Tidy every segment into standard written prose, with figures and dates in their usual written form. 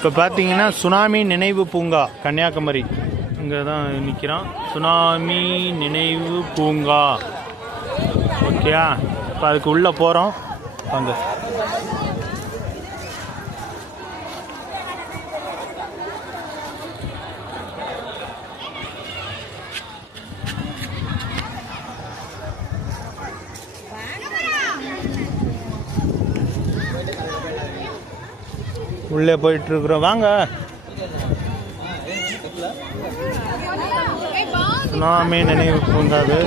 இப்போ பார்த்தீங்கன்னா சுனாமி நினைவு பூங்கா கன்னியாகுமரி இங்கே தான் நிற்கிறோம். சுனாமி நினைவு பூங்கா. ஓகேயா, இப்போ அதுக்கு உள்ளே போகிறோம். வாங்க. உள்ளே போயிட்டுருக்குறோம். வாங்க. சுனாமி நினைவு பூங்காது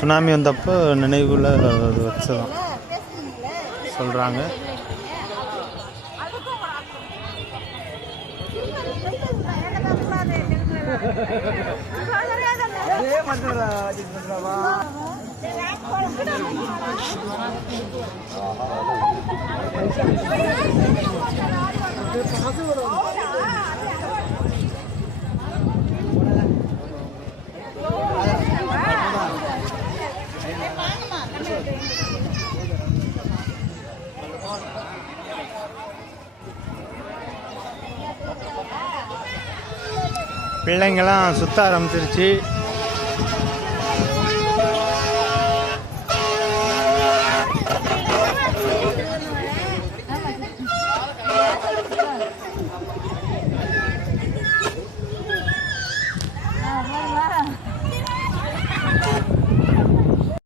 சுனாமி வந்தப்போ நினைவில் வச்சதான் சொல்கிறாங்க. பிள்ளைங்கள்லாம் சுத்த ஆரம்பிச்சிருச்சு.